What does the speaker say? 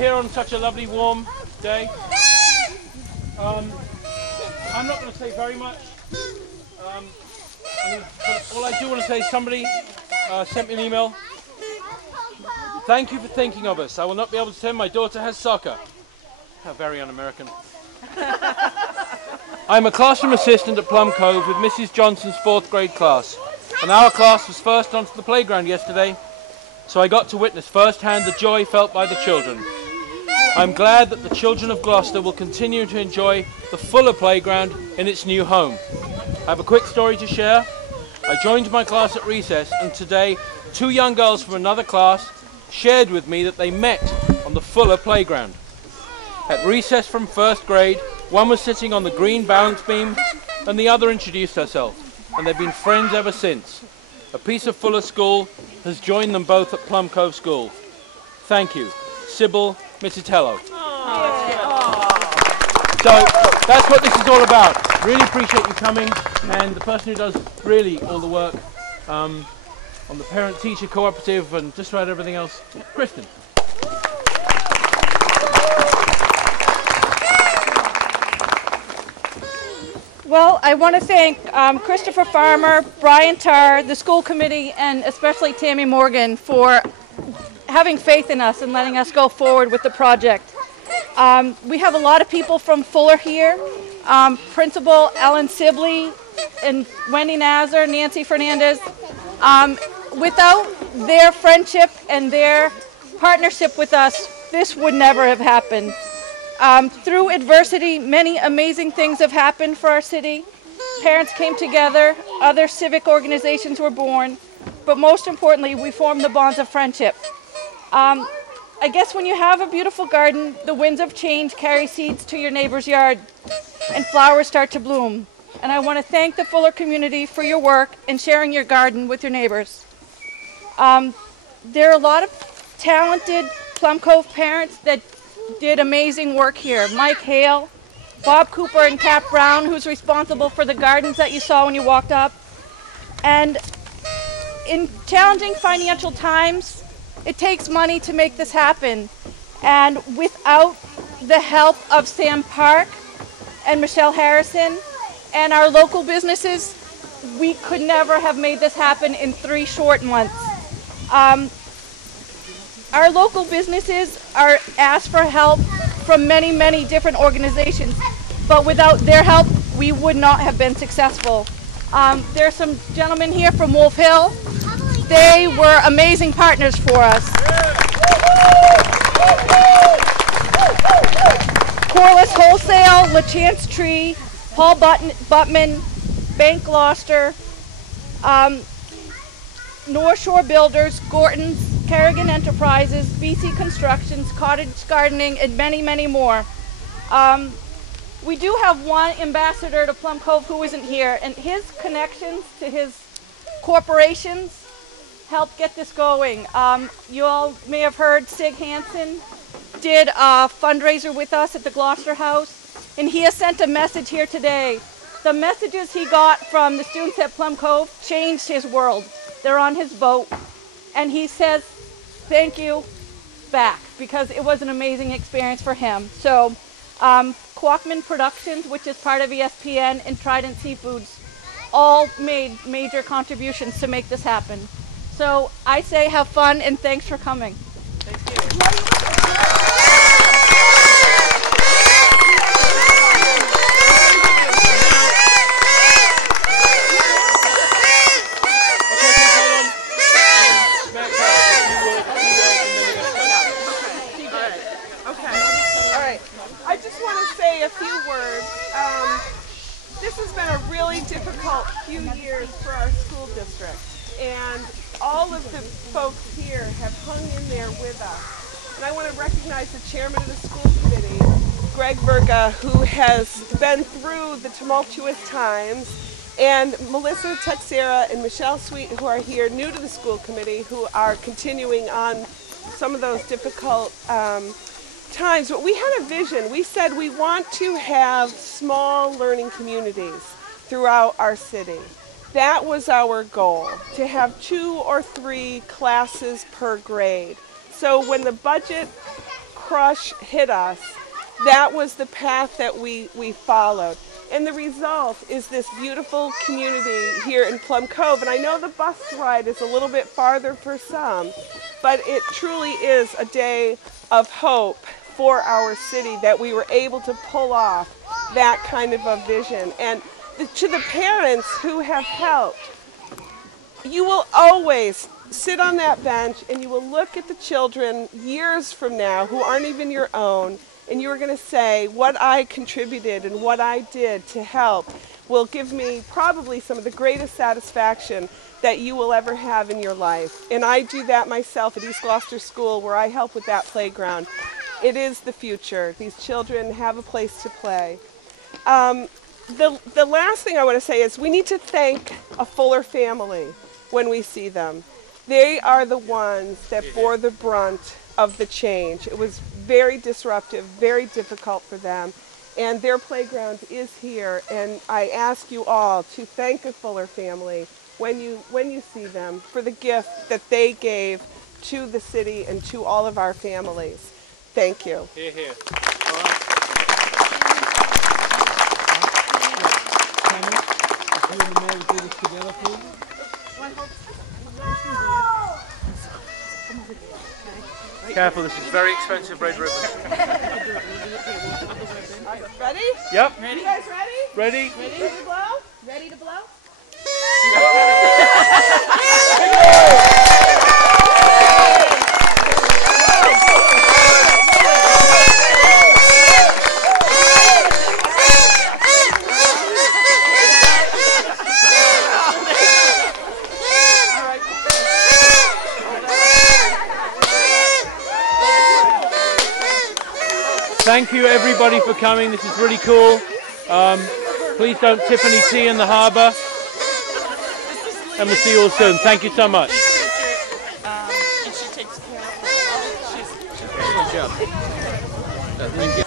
here on such a lovely warm day. I'm not going to say very much. All I do want to say is somebody sent me an email. Thank you for thinking of us. I will not be able to attend. My daughter has soccer. How very un-American. I'm a classroom assistant at Plum Cove with Mrs. Johnson's 4th grade class. And our class was first onto the playground yesterday, so I got to witness firsthand the joy felt by the children. I'm glad that the children of Gloucester will continue to enjoy the fuller playground in its new home. I have a quick story to share. I joined my class at recess, and today 2 young girls from another class shared with me that they met on the fuller playground. At recess from 1st grade, one was sitting on the green balance beam and the other introduced herself, and they've been friends ever since. A piece of Fuller School has joined them both at Plum Cove School. Thank you. Sybil Mititello. So that's what this is all about. Really appreciate you coming, and the person who does really all the work on the parent-teacher cooperative and just about everything else, Kristen. Well, I want to thank Christopher Farmer, Brian Tarr, the school committee, and especially Tammy Morgan for having faith in us and letting us go forward with the project. We have a lot of people from Fuller here. Principal Ellen Sibley and Wendy Nazar, Nancy Fernandez. Without their friendship and their partnership with us, this would never have happened. Through adversity, many amazing things have happened for our city. Parents came together, other civic organizations were born, but most importantly, we formed the bonds of friendship. I guess when you have a beautiful garden, the winds of change carry seeds to your neighbor's yard, and flowers start to bloom. And I want to thank the Fuller community for your work and sharing your garden with your neighbors. There are a lot of talented Plum Cove parents that did amazing work here. Mike Hale, Bob Cooper, and Cap Brown, who's responsible for the gardens that you saw when you walked up. And in challenging financial times, it takes money to make this happen. And without the help of Sam Park and Michelle Harrison and our local businesses, we could never have made this happen in 3 short months. Our local businesses are asked for help from many, many different organizations, but without their help, we would not have been successful. There are some gentlemen here from Wolf Hill. They were amazing partners for us. Corliss Wholesale, LaChance Tree, Paul Buttman, Bank Gloucester, North Shore Builders, Gorton's, Kerrigan Enterprises, BC Constructions, Cottage Gardening, and many, many more. We do have one ambassador to Plum Cove who isn't here, and his connections to his corporations helped get this going. You all may have heard Sig Hansen did a fundraiser with us at the Gloucester House, and he has sent a message here today. The messages he got from the students at Plum Cove changed his world. They're on his boat, and he says thank you back because it was an amazing experience for him. So Quackman Productions, which is part of ESPN, and Trident Seafoods all made major contributions to make this happen. So I say have fun and thanks for coming. Thank you. A few words. This has been a really difficult few years for our school district, and all of the folks here have hung in there with us. And I want to recognize the chairman of the school committee, Greg Verga, who has been through the tumultuous times, and Melissa Texera and Michelle Sweet, who are here new to the school committee, who are continuing on some of those difficult times. But we had a vision. We said we want to have small learning communities throughout our city. That was our goal, to have 2 or 3 classes per grade. So when the budget crush hit us, that was the path that we followed. And the result is this beautiful community here in Plum Cove. And I know the bus ride is a little bit farther for some, but it truly is a day of hope for our city that we were able to pull off that kind of a vision. And to the parents who have helped, you will always sit on that bench and you will look at the children years from now who aren't even your own, and you're going to say, what I contributed and what I did to help will give me probably some of the greatest satisfaction that you will ever have in your life. And I do that myself at East Gloucester School, where I help with that playground. It is the future. These children have a place to play. The last thing I want to say is we need to thank a Fuller family when we see them. They are the ones that bore the brunt of the change. It was very disruptive, very difficult for them, and their playground is here, and I ask you all to thank the Fuller family when you see them for the gift that they gave to the city and to all of our families. Thank you. Hear, hear. You and the mayor will do this together, please. Careful, this is very expensive red ribbon. Ready? Yep. You guys ready? Ready? Ready to blow? Ready to blow? Thank you everybody for coming. This is really cool. Please don't tip any tea in the harbour. And we'll see you all soon. Thank you so much. And she takes care of her. Thank you.